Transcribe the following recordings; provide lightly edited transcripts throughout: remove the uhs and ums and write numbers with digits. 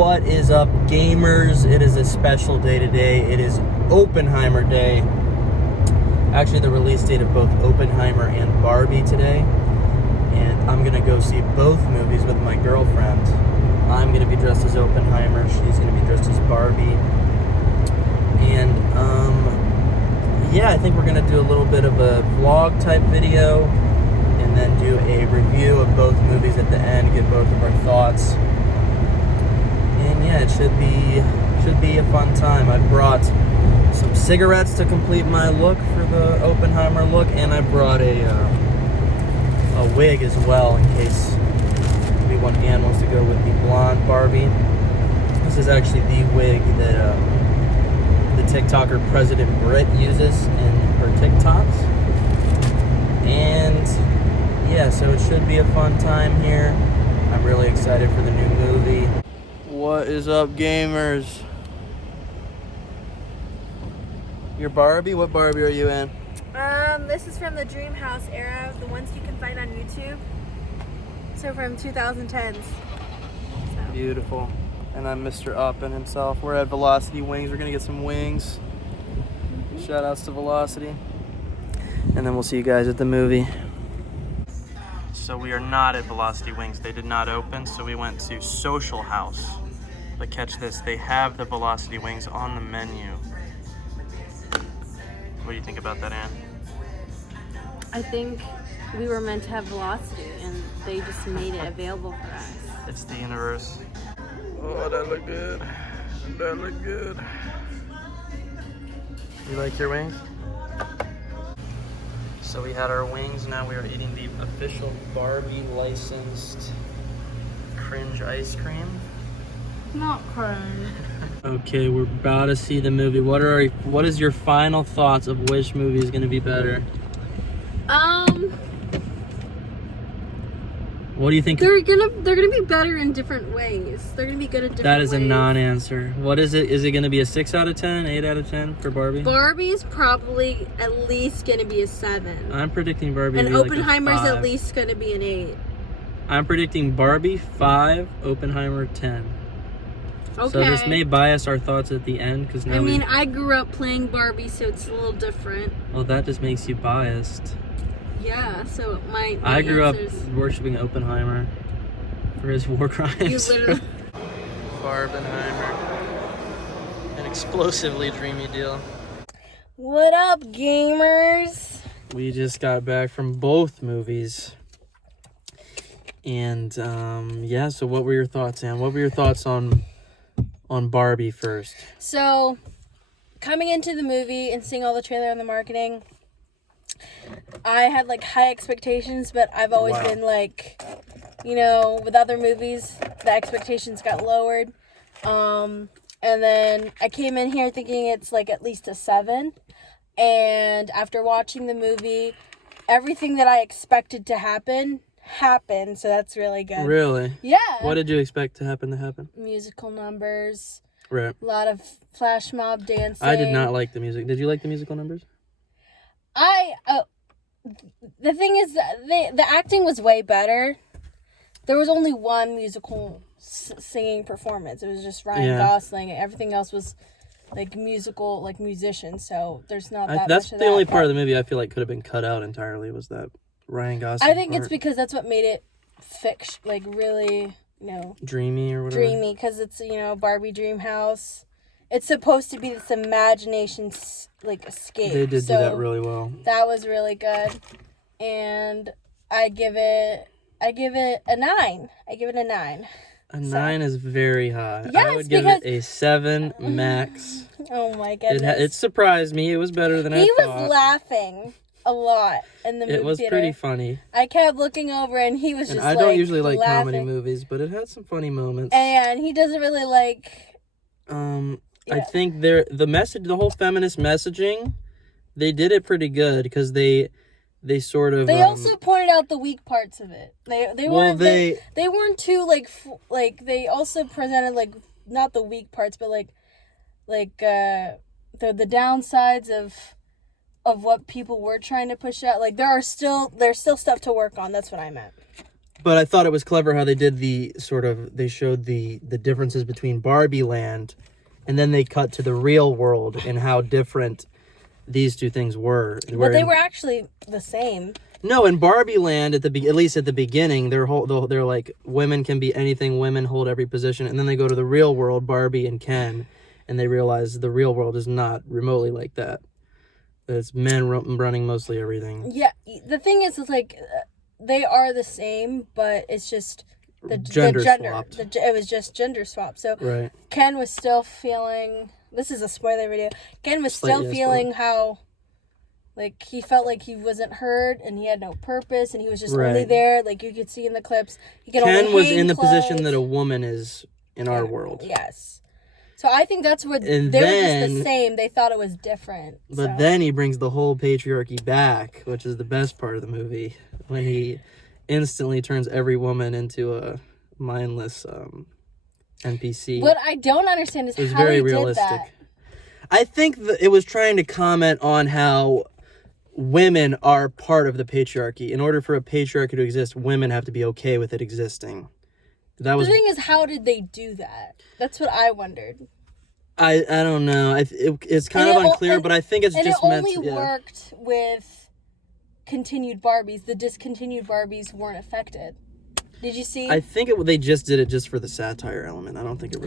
What is up, gamers? It is a special day today. It is Oppenheimer Day. Actually, the release date of both Oppenheimer and Barbie today. And I'm going to go see both movies with my girlfriend. I'm going to be dressed as Oppenheimer. She's going to be dressed as Barbie. And, yeah, I think we're going to do a little bit of a vlog type video. And then do a review of both movies at the end. Give both of our thoughts. And yeah, it should be a fun time. I brought some cigarettes to complete my look for the Oppenheimer look, and I brought a wig as well in case anyone wants to go with the blonde Barbie. This is actually the wig that the TikToker President Brit uses in her TikToks. And yeah, so it should be a fun time here. I'm really excited for the new movie. What is up, gamers? Your Barbie? What Barbie are you in? This is from the Dream House era, the ones you can find on YouTube. So from 2010s. So. Beautiful. And I'm Mr. Uppen himself. We're at Velocity Wings. We're gonna get some wings. Shout outs to Velocity. And then we'll see you guys at the movie. So we are not at Velocity Wings. They did not open, so we went to Social House. But catch this, they have the Velocity Wings on the menu. What do you think about that, Ann? I think we were meant to have Velocity, and they just made it available for us. It's the universe. Oh, that looked good. That looked good. You like your wings? So we had our wings, now we are eating the official Barbie licensed cringe ice cream. Not cringe. Okay, we're about to see the movie. What is your final thoughts of which movie is going to be better? What do you think? They're gonna be better in different ways. They're gonna be good at different ways. That is a non-answer. What is it? Is it going to be a 6 out of 10, 8 out of 10 for Barbie? Barbie's probably at least gonna be a 7. I'm predicting Barbie And to be Oppenheimer's like a 5. at least gonna be an 8. I'm predicting Barbie 5, Oppenheimer 10. Okay. So this may bias our thoughts at the end because now I grew up playing Barbie, so it's a little different. Well, that just makes you biased. Yeah, so my I grew up answers... worshiping Oppenheimer for his war crimes. You literally... Barbenheimer. An explosively dreamy deal. What up, gamers? We just got back from both movies. And, yeah, so what were your thoughts, Ann? What were your thoughts on Barbie first? So, coming into the movie and seeing all the trailer and the marketing, I had, high expectations, but I've always been, with other movies, the expectations got lowered. And then I came in here thinking it's, at least a 7. And after watching the movie, everything that I expected to happen happened, so that's really good. Really? Yeah. What did you expect to happen? Musical numbers. Right. A lot of flash mob dancing. I did not like the music. Did you like the musical numbers? The thing is, the acting was way better. There was only one musical singing performance. It was just Ryan Gosling, and everything else was musical, musicians. So there's not that. That's much of the only part of the movie I feel like could have been cut out entirely was that Ryan Gosling. I think part. It's because that's what made it really, dreamy or whatever. Dreamy, because it's Barbie Dream House. It's supposed to be this imagination escape. They did do that really well. That was really good, and I give it a 9. I give it a 9. A 9 is very high. Yes, I would give it a 7 max. Oh my goodness! It surprised me. It was better than I thought. He was laughing a lot in the movie. It was theater. pretty funny. I kept looking over, and he was just. I don't usually like laughing. comedy movies, but it had some funny moments. And he doesn't really like. I think the whole feminist messaging, they did it pretty good because they sort of. They also pointed out the weak parts of it. They weren't too they also presented not the weak parts, but the downsides of what people were trying to push out. There's still stuff to work on. That's what I meant. But I thought it was clever how they did they showed the differences between Barbie Land, and then they cut to the real world and how different these two things were. But they were actually the same. No, in Barbie Land, at least at the beginning, they're like, women can be anything, women hold every position, and then they go to the real world, Barbie and Ken, and they realize the real world is not remotely like that. It's men running mostly everything. Yeah, the thing is like, they are the same, but it's just the gender. Swapped. It was just gender swap. So right. Ken was still feeling. This is a spoiler video. Ken was still feeling how, like, he felt like he wasn't heard and he had no purpose and he was just only there. Like you could see in the clips, Ken was in the position that a woman is in our world. Yes. So I think that's where they were just the same. They thought it was different. But then he brings the whole patriarchy back, which is the best part of the movie, when he instantly turns every woman into a mindless NPC. What I don't understand is how very he realistic. did that. I think it was trying to comment on how women are part of the patriarchy. In order for a patriarchy to exist, women have to be okay with it existing. The thing is, how did they do that? That's what I wondered. I don't know. It's kind of unclear, but I think it's just meant to... And it only worked with continued Barbies. The discontinued Barbies weren't affected. Did you see? I think they just did it just for the satire element. I don't think it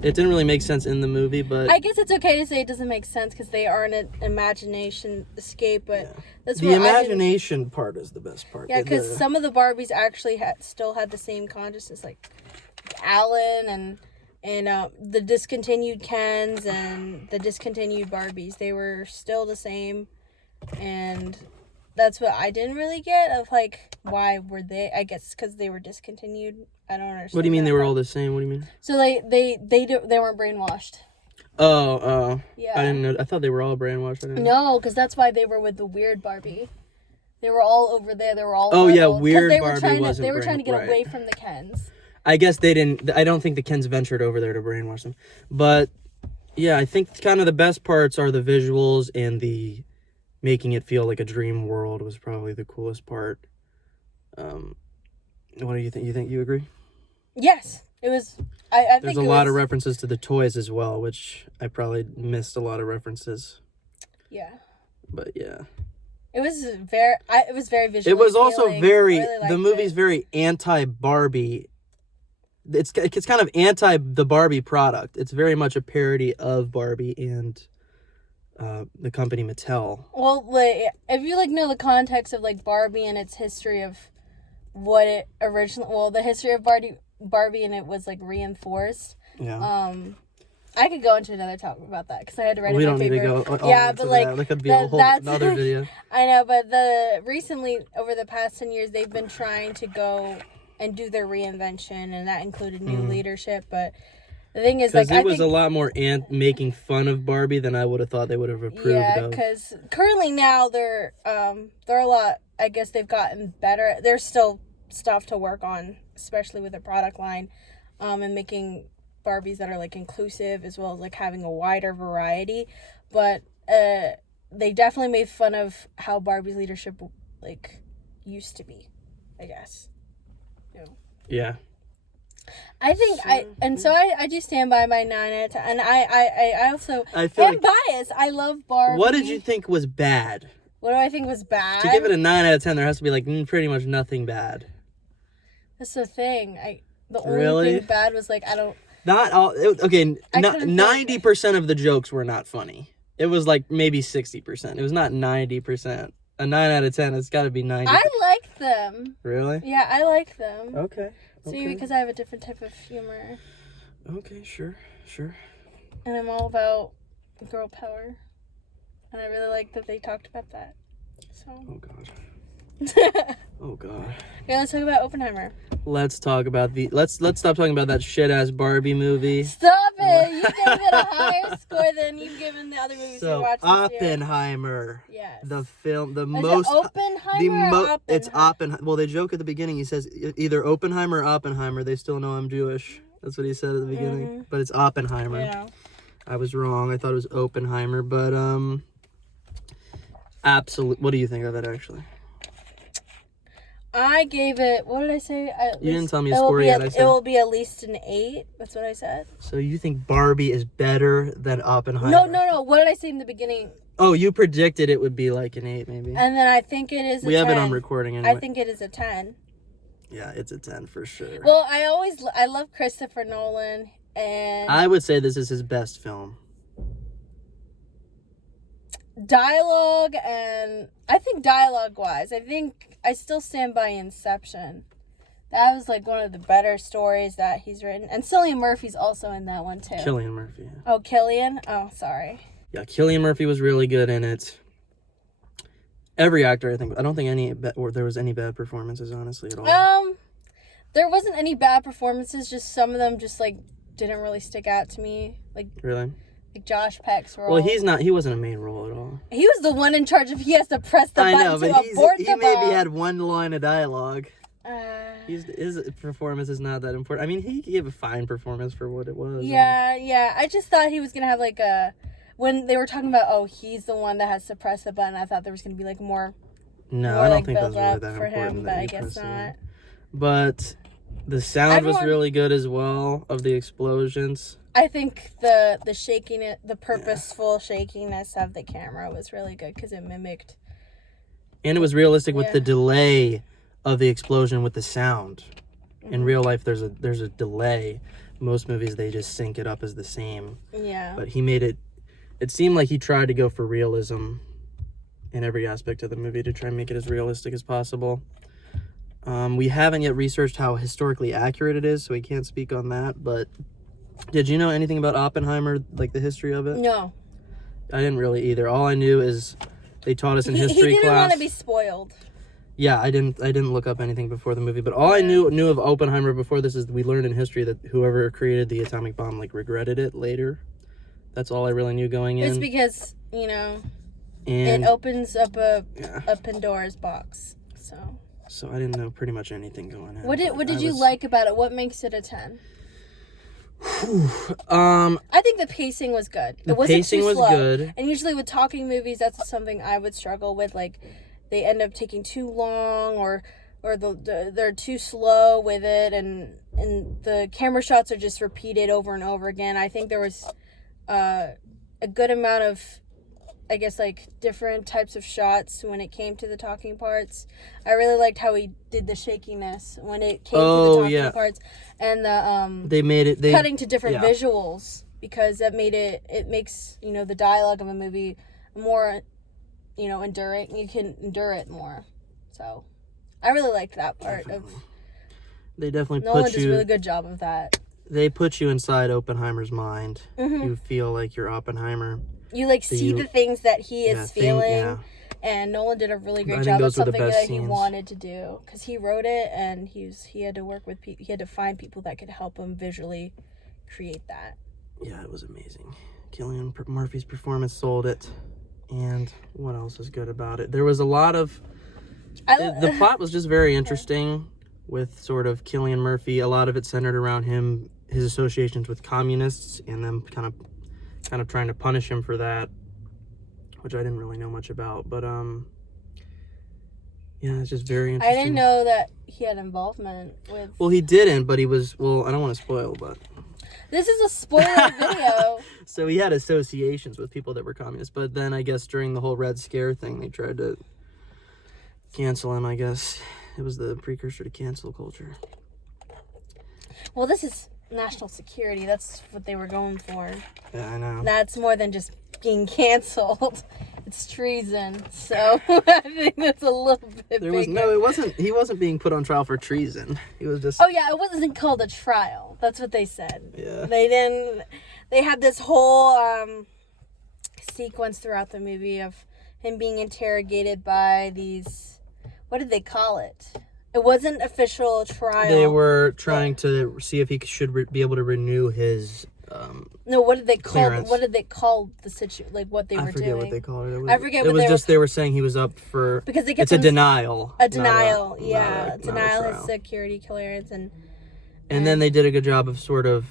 didn't really make sense in the movie, but... I guess it's okay to say it doesn't make sense because they are an imagination escape, but that's the imagination part is the best part. Yeah, because some of the Barbies actually still had the same consciousness, like Alan and the discontinued Kens and the discontinued Barbies. They were still the same, and that's what I didn't really get of, like, why were they? I guess because they were discontinued. I don't understand. What do you mean they were all the same? What do you mean? So they weren't brainwashed. Oh, yeah. I didn't know. I thought they were all brainwashed. No, because that's why they were with the weird Barbie. They were all over there. They were all. Oh yeah, weird Barbie wasn't. They were trying to get away from the Kens. I guess they didn't. I don't think the Kens ventured over there to brainwash them. But yeah, I think kind of the best parts are the visuals, and the making it feel like a dream world was probably the coolest part. What do you think? You agree? Yes, it was. I think there's a lot of references to the toys as well, which I probably missed a lot of references. Yeah. But yeah. It was very. It was very visual. It was also very. Really the movie's very anti-Barbie. It's kind of anti the Barbie product. It's very much a parody of Barbie and the company Mattel. Well, like, if you know the context of Barbie and its history of what it originally, the history of Barbie and it was reinforced. Yeah. I could go into another topic about that because I had to write. We don't need to go. Yeah, but that could be a whole another video. I know, but recently over the past 10 years, they've been trying to go and do their reinvention, and that included new leadership. But the thing is, it was a lot more making fun of Barbie than I would have thought they would have approved of. Yeah, because currently now they're a lot. I guess they've gotten better. There's still stuff to work on, especially with the product line, and making Barbies that are inclusive as well as having a wider variety. But they definitely made fun of how Barbie's leadership used to be, I guess. Yeah. I think I do stand by my 9 out of 10, and I also am biased. I love Barbie. What did you think was bad? What do I think was bad? To give it a 9 out of 10, there has to be pretty much nothing bad. That's the thing. The only thing bad was I don't. Not all. Okay, 90% of the jokes were not funny. It was maybe 60%. It was not 90%. A 9 out of 10. It's got to be 90. I like them. Really? Yeah, I like them. Okay. See, because I have a different type of humor. Okay, sure. And I'm all about girl power. And I really like that they talked about that. So. Oh, God. Oh, God. Yeah, let's talk about Oppenheimer. Let's talk about let's stop talking about that shit-ass Barbie movie. Stop it! You gave it a higher score than you've given the other movies you watched this Oppenheimer. Yes. The film, the Is most... It Oppenheimer or Oppenheimer? It's Oppenheimer. Well, they joke at the beginning. He says either Oppenheimer or Oppenheimer. They still know I'm Jewish. That's what he said at the beginning. Mm-hmm. But it's Oppenheimer. Yeah. I was wrong. I thought it was Oppenheimer. But, absolutely. What do you think of it, actually? I gave it, what did I say? You didn't tell me a score yet. It will be at least an 8. That's what I said. So you think Barbie is better than Oppenheimer? No. What did I say in the beginning? Oh, you predicted it would be like an 8, maybe. And then I think it is a 10. We have it on recording anyway. I think it is a 10. Yeah, it's a 10 for sure. Well, I love Christopher Nolan, and I would say this is his best film. Dialogue, and I think dialogue-wise, I still stand by Inception. That was like one of the better stories that he's written. And Cillian Murphy's also in that one too. Cillian Murphy. Yeah. Oh, Cillian? Oh, sorry. Yeah, Cillian Murphy was really good in it. Every actor, I don't think there was any bad performances, honestly, at all. There wasn't any bad performances, just some of them just like didn't really stick out to me. Like Really? Like Josh Peck's role. Well, he wasn't a main role at all. He was the one in charge of he has to press the button to abort the bomb. He maybe had one line of dialogue. His performance is not that important. I mean, he gave a fine performance for what it was. Yeah. I just thought he was going to have like a... When they were talking about, oh, he's the one that has to press the button, I thought there was going to be like more... No, I don't think that's really that important. But I guess not. But the sound was really good as well of the explosions. I think the shaking, the purposeful shakiness of the camera was really good because it mimicked... And it was realistic with the delay of the explosion with the sound. In real life, there's a delay. Most movies, they just sync it up as the same. Yeah. But he made it seemed like he tried to go for realism in every aspect of the movie to try and make it as realistic as possible. We haven't yet researched how historically accurate it is, so we can't speak on that. But did you know anything about Oppenheimer, like the history of it? No. I didn't really either. All I knew is they taught us in history class. He didn't want to be spoiled. Yeah, I didn't look up anything before the movie, but all I knew of Oppenheimer before this is we learned in history that whoever created the atomic bomb like regretted it later. That's all I really knew going in. It's because, it opens up a Pandora's box. So I didn't know pretty much anything going in. What did you like about it? What makes it a 10? I think the pacing was good. It wasn't pacing too was slow. good. And usually with talking movies, that's something I would struggle with. Like, they end up taking too long, or they're too slow with it, and the camera shots are just repeated over and over again. I think there was a good amount of, I guess, like different types of shots when it came to the talking parts. I really liked how he did the shakiness when it came to the talking parts, and the cutting to different visuals, because that makes the dialogue of a movie more enduring. You can endure it more. So I really liked that part. They definitely Nolan does a really good job of that. They put you inside Oppenheimer's mind. Mm-hmm. You feel like you're Oppenheimer. You see the things that he is feeling. And Nolan did a really great job of something that he wanted to do, because he wrote it, and he had to work with people. He had to find people that could help him visually create that. Yeah, it was amazing. Cillian Murphy's performance sold it. And what else is good about it? There was a lot of... the plot was just very interesting with sort of Cillian Murphy. A lot of it centered around his associations with communists, and them kind of trying to punish him for that, which I didn't really know much about. But, it's just very interesting. I didn't know that he had involvement with... Well, he didn't, but he was... Well, I don't want to spoil, but... This is a spoiler video. So he had associations with people that were communists, but then I guess during the whole Red Scare thing, they tried to cancel him, I guess. It was the precursor to cancel culture. Well, this is national security. That's what they were going for. Yeah, I know. That's more than just being canceled. It's treason. So I think that's a little bit bigger. It wasn't. He wasn't being put on trial for treason. He was just... Oh, yeah, it wasn't called a trial. That's what they said. Yeah. They had this whole sequence throughout the movie of him being interrogated by these... What did they call it? It wasn't official trial. They were trying to see if he should be able to renew his... No, what did they call? Clearance. What did they call the situation? Like what they were doing? I forget what they called it. I forget. It was just they were saying he was up for, because they it's a denial. A denial, denial not his security clearance, and then they did a good job of sort of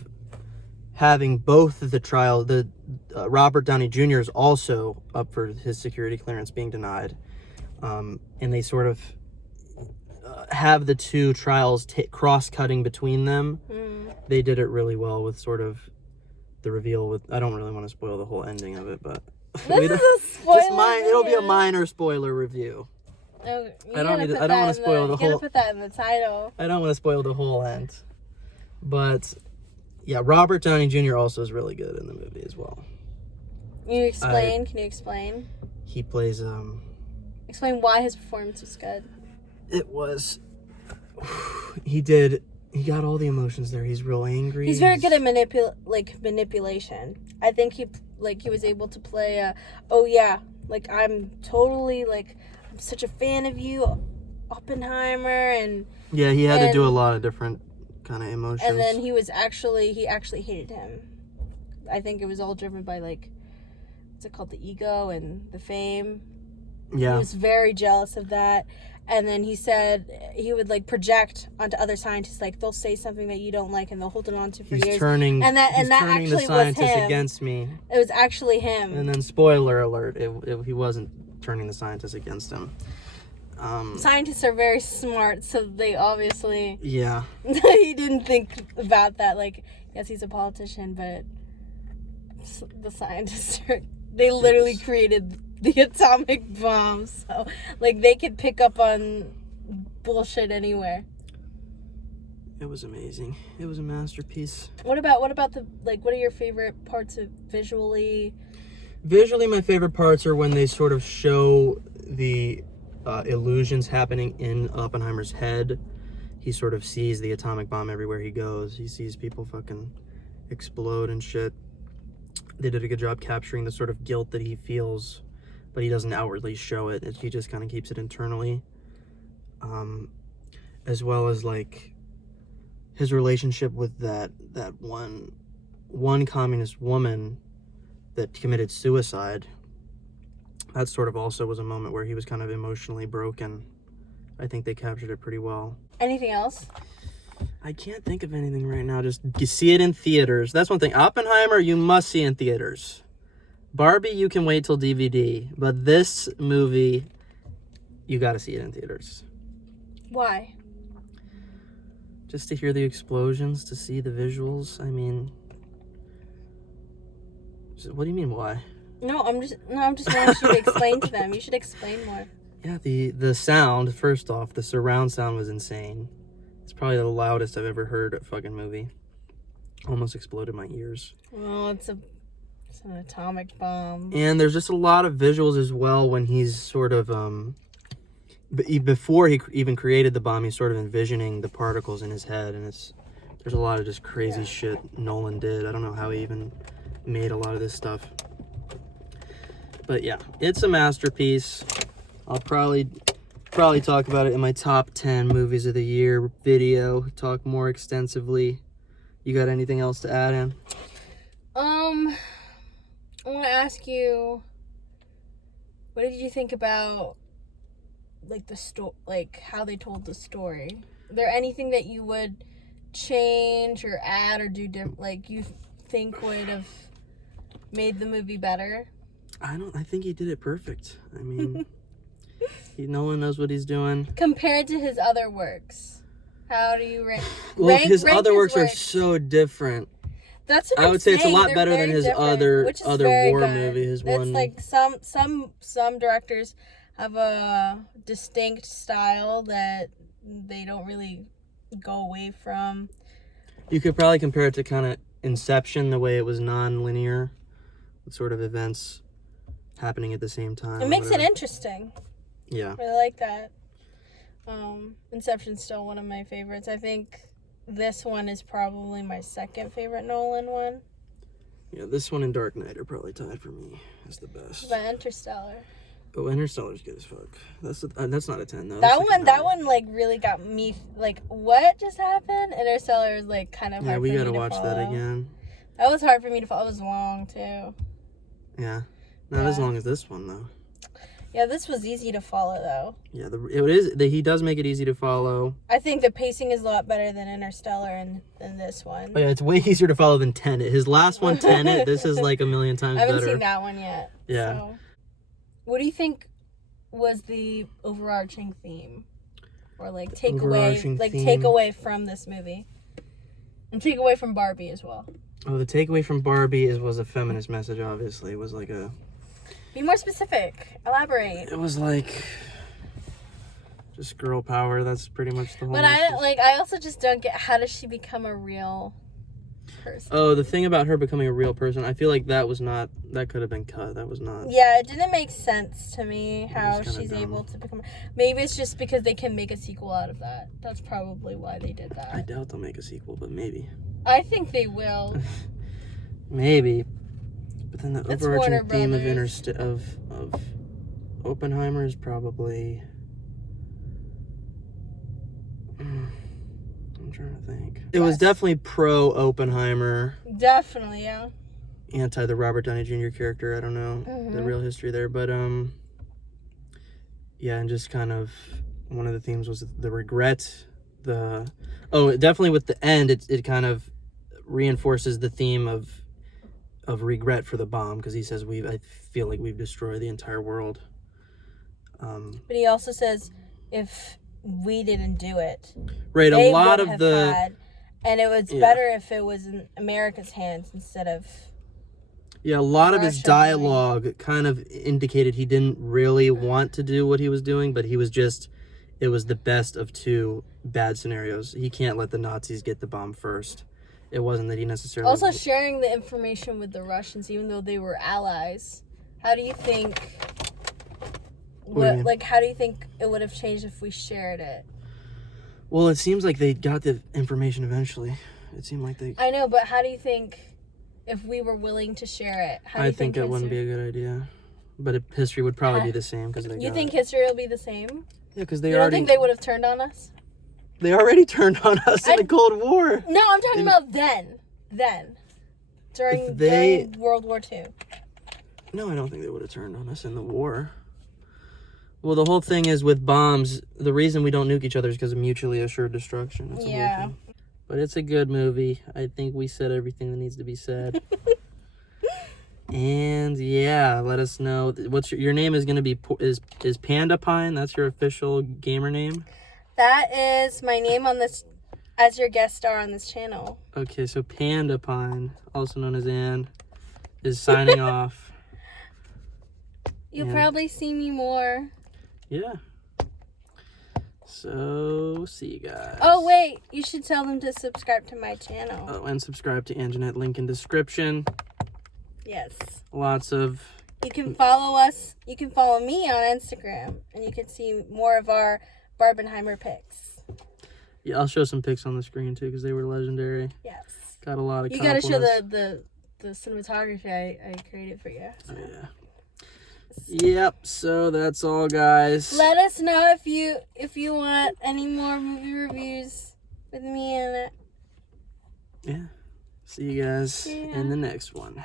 having both of the trial. The Robert Downey Jr. is also up for his security clearance being denied, and they sort of have the two trials cross-cutting between them. They did it really well with sort of the reveal. With I don't really want to spoil the whole ending of it, but This is a spoiler. it'll be a minor spoiler review. Oh, I don't want to spoil the whole. You gotta put that in the title. I don't want to spoil the whole end, but yeah, Robert Downey Jr. also is really good in the movie as well. Can you explain? He plays Explain why his performance was good. It was. He got all the emotions there. He's real angry. He's very good at manipulation. I think he was able to play I'm totally I'm such a fan of you, Oppenheimer, and yeah, he had to do a lot of different kind of emotions. And then he actually hated him. I think it was all driven by what's it called, the ego and the fame. Yeah. He was very jealous of that. And then he said he would project onto other scientists, they'll say something that you don't like and they'll hold it on to for years. He's turning that actually the scientists was him. against me. It was actually him. And then spoiler alert, he wasn't turning the scientists against him. Scientists are very smart, so they obviously yeah. he didn't think about that. Yes, he's a politician, but the scientists they literally created the atomic bomb, so they could pick up on bullshit anywhere. It was amazing. It was a masterpiece. What about what are your favorite parts of visually? Visually, my favorite parts are when they sort of show the illusions happening in Oppenheimer's head. He sort of sees the atomic bomb everywhere he goes. He sees people fucking explode and shit. They did a good job capturing the sort of guilt that he feels, but he doesn't outwardly show it. He just kind of keeps it internally. As well as his relationship with that one communist woman that committed suicide. That sort of also was a moment where he was kind of emotionally broken. I think they captured it pretty well. Anything else? I can't think of anything right now. Just see it in theaters. That's one thing. Oppenheimer, you must see in theaters. Barbie, you can wait till DVD. But this movie, you got to see it in theaters. Why? Just to hear the explosions, to see the visuals. I mean, what do you mean, why? No, I'm just wanting you to explain to them. You should explain more. Yeah, the sound, first off, the surround sound was insane. It's probably the loudest I've ever heard a fucking movie. Almost exploded my ears. Well, it's an atomic bomb. And there's just a lot of visuals as well when he's sort of, before he even created the bomb, he's sort of envisioning the particles in his head. And there's a lot of just crazy shit Nolan did. I don't know how he even made a lot of this stuff. But yeah, it's a masterpiece. I'll probably talk about it in my top 10 movies of the year video, talk more extensively. You got anything else to add in? I want to ask you, what did you think about how they told the story? Is there anything that you would change or add or do different, you think would have made the movie better? I think he did it perfect. I mean, Nolan knows what he's doing. Compared to his other works, how do you rank? Well, his other works are so different. That's what I would say it's a lot better than his other war movie. His one. It's some directors have a distinct style that they don't really go away from. You could probably compare it to kind of Inception, the way it was non-linear, with sort of events happening at the same time. It makes it interesting. Yeah. I really like that. Inception's still one of my favorites. I think this one is probably my second favorite Nolan one. Yeah, this one and Dark Knight are probably tied for me as the best. But Interstellar. Oh, Interstellar's good as fuck. That's not a 10 though. That one really got me what just happened? Interstellar is kind of hard for me to follow. Yeah, we gotta watch that again. That was hard for me to follow. It was long too. Yeah. Not as long as this one though. Yeah, this was easy to follow though. Yeah, he does make it easy to follow. I think the pacing is a lot better than Interstellar and than this one. Oh yeah, it's way easier to follow than Tenet. His last one, Tenet, this is a million times better. I haven't seen that one yet. Yeah. So. What do you think was the overarching theme? or like take Overarching theme. take away from this movie, and take away from Barbie as well. Oh, the takeaway from Barbie was a feminist message. Obviously, it was like a. Be more specific. Elaborate. It was like just girl power. That's pretty much the whole. But message. I also just don't get, how does she become a real person? Oh, the thing about her becoming a real person, I feel like that could have been cut. That was not. Yeah, it didn't make sense to me how she's dumb. able to become. Maybe it's just because they can make a sequel out of that. That's probably why they did that. I doubt they'll make a sequel, but maybe. I think they will. Maybe. But then the It's Warner overarching theme Brothers. of Oppenheimer is probably. I'm trying to think. It was definitely pro Oppenheimer. Definitely, yeah. Anti the Robert Downey Jr. character. I don't know the real history there, but yeah, and just kind of one of the themes was the regret. Definitely with the end, it kind of reinforces the theme of regret for the bomb, because he says I feel like we've destroyed the entire world. But he also says if we didn't do it, right, they a lot would of have the had, and it was better if it was in America's hands instead of. Yeah, a lot of his Russia dialogue kind of indicated he didn't really want to do what he was doing, but it was the best of two bad scenarios. He can't let the Nazis get the bomb first. It wasn't that he necessarily... Also sharing the information with the Russians, even though they were allies. How do you think... how do you think it would have changed if we shared it? Well, it seems like they got the information eventually. It seemed like they... I know, but how do you think... If we were willing to share it, I think it wouldn't be a good idea. But history would probably be the same because You think history will be the same? Yeah, because they You don't think they would have turned on us? They already turned on us in the Cold War. No, I'm talking about then. During World War II. No, I don't think they would have turned on us in the war. Well, the whole thing is with bombs, the reason we don't nuke each other is because of mutually assured destruction. That's the whole thing. But it's a good movie. I think we said everything that needs to be said. And yeah, let us know. What's your name is going to be is Panda Pine? That's your official gamer name? That is my name on this as your guest star on this channel. Okay, so Panda Pine, also known as Ann, is signing off. You'll probably see me more. Yeah. So, see you guys. Oh, wait. You should tell them to subscribe to my channel. Oh, and subscribe to Anjanette. Link in description. Yes. Lots of... You can follow us. You can follow me on Instagram. And you can see more of our Barbenheimer pics. Yeah, I'll show some pics on the screen, too, because they were legendary. Yes. Got a lot of You got to show compliments. the cinematography I created for you. So. Oh, yeah. Yep, so that's all, guys. Let us know if you want any more movie reviews with me in it. Yeah. See you guys in the next one.